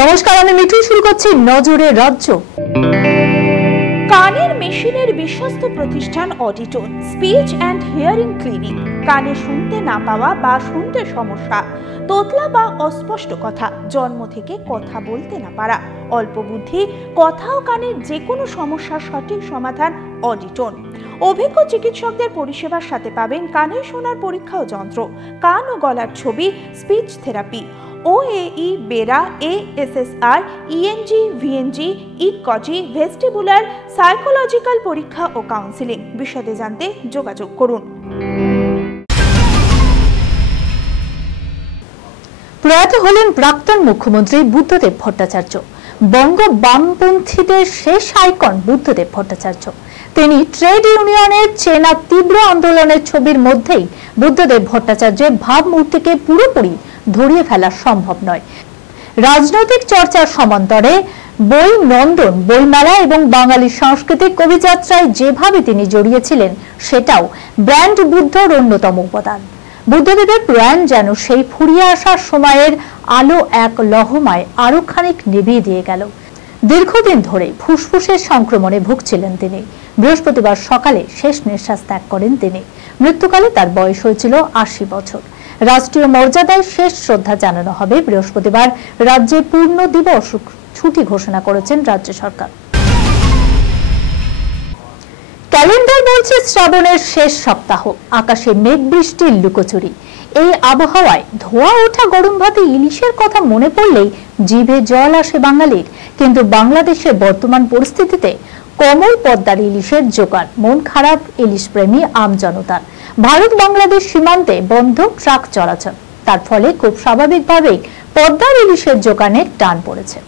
নমস্কার, আমি মিঠু। শুরু করছি নজরে রাজ্য। কানের মেশিনের বিশ্বস্ত প্রতিষ্ঠান অডিটন স্পিচ অ্যান্ড হিয়ারিং ক্লিনিক। কানে শুনতে না পাওয়া বা শুনতে সমস্যা, তোতলা বা অস্পষ্ট কথা, জন্ম থেকে কথা বলতে না পারা, অল্প বুদ্ধি, কথা ও কানের যে কোনো সমস্যার সঠিক সমাধান অডিটন। অভিজ্ঞ চিকিৎসকদের পরিষেবার সাথে পাবেন কানে শোনার পরীক্ষা ও যন্ত্র, কান ও গলার ছবি, speech therapy, OAE, BERA, ASSR, ENG, VNG, ইকজি, ভেস্টিবুলার, সাইকোলজিক্যাল পরীক্ষা ও কাউন্সিলিং। বিশদে জানতে যোগাযোগ করুন। প্রয়াত হলেন প্রাক্তন মুখ্যমন্ত্রী বুদ্ধদেব ভট্টাচার্য। বঙ্গ বামপন্থীদের শেষ আইকন বুদ্ধদেব ভট্টাচার্য। তিনি ট্রেড ইউনিয়নের চেনা তীব্র আন্দোলনের ছবির মধ্যেই বুদ্ধদেব ভট্টাচার্যের ভাবমূর্তিকে পুরোপুরি ধরিয়ে ফেলা সম্ভব নয়। রাজনৈতিক চর্চার সমান্তরে বই নন্দন, বইমেলা এবং বাঙালি সাংস্কৃতিক অভিযাত্রায় যেভাবে তিনি জড়িয়েছিলেন, সেটাও ব্র্যান্ড বুদ্ধর অন্যতম উপাদান। বুদ্ধদেবের প্রয়াণ যেন সেই ফুরিয়ে আসার সময়ের আলো এক লহমায় আরো খানিক নিভিয়ে দিয়ে গেল। দীর্ঘদিন ধরে ফুসফুসের সংক্রমণে ভুগছিলেন তিনি। বৃহস্পতিবার সকালে শেষ নিঃশ্বাস ত্যাগ করেন তিনি। মৃত্যুকালে তার বয়স হয়েছিল ৮০ বছর। রাষ্ট্রীয় মর্যাদায় শেষ শ্রদ্ধা জানানো হবে বৃহস্পতিবার। রাজ্যে পূর্ণ দিবস ছুটি ঘোষণা করেছেন রাজ্য সরকার। ক্যালেন্ডার বলছে শ্রাবণের শেষ সপ্তাহ, আকাশে মেঘ বৃষ্টির লুকোচুরি। এই আবহাওয়ায় ধোয়া ওঠা গরম ভাতে ইলিশের কথা মনে পড়লেই জিভে জল আসে বাঙালির। কিন্তু বাংলাদেশের বর্তমান পরিস্থিতিতে কমল পদ্মার ইলিশের জোগাড়, মন খারাপ ইলিশ প্রেমী আমজনতার। ভারত বাংলাদেশ সীমান্তে বন্ধ ট্রাক চলাচল, তার ফলে খুব স্বাভাবিকভাবেই পদ্মার ইলিশের জোগানের টান পড়েছে।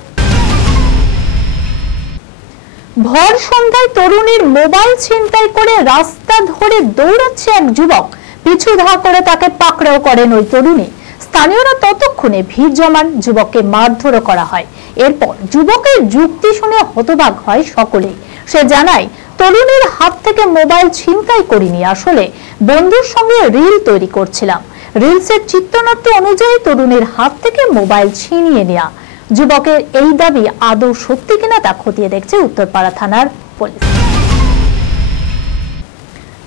ভর সন্ধ্যায় তরুণীর মোবাইল ছিনতাই করে রাস্তা ধরে দৌড়াচ্ছে এক যুবক। পিছু ধা করে তাকে পাকড়াও করেন ওই তরুণী। স্থানীয়রা ততক্ষণে ভিড় জমান, যুবককে মারধরও করা হয়। এরপর যুবকের যুক্তি শুনে হতবাক হয় সকলেই। সে জানায়, তরুণীর হাত থেকে মোবাইল ছিনতাই করিনি, আসলে বন্ধুর সঙ্গে রিল তৈরি করছিলাম। রিলসের চিত্রনাট্য অনুযায়ী তরুণীর হাত থেকে মোবাইল ছিনিয়ে নেওয়া। যুবকের এই দাবি আদৌ সত্যি কিনা তা খতিয়ে দেখছে উত্তরপাড়া থানার পুলিশ।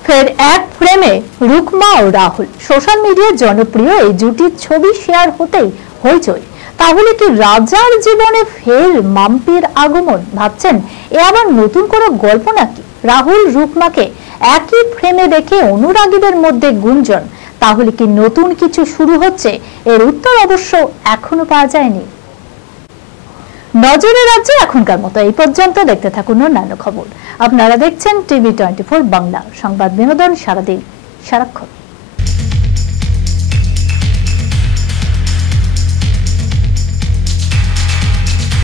ফের এক ফ্রেমে রুকমা ও রাহুল। সোশ্যাল মিডিয়ায় জনপ্রিয় এই জুটির ছবি শেয়ার হতেই হইচই। তাহলে কি রাজার জীবনে ফের মাম্পির আগমন? ভাবছেন এ আবার নতুন কোনো গল্প নাকি? রাহুল রুকমাকে একই ফ্রেমে দেখে অনুরাগীদের মধ্যে গুঞ্জন। তাহলে কি নতুন কিছু শুরু হচ্ছে? এর উত্তর অবশ্য এখনো পাওয়া যায়নি। নজরে রাজ্যে এখনকার মতো এই পর্যন্ত। দেখতে থাকুন অন্যান্য খবর। আপনারা দেখছেন TV24 বাংলা, সংবাদ বিনোদন সারাদিন সারাক্ষণ।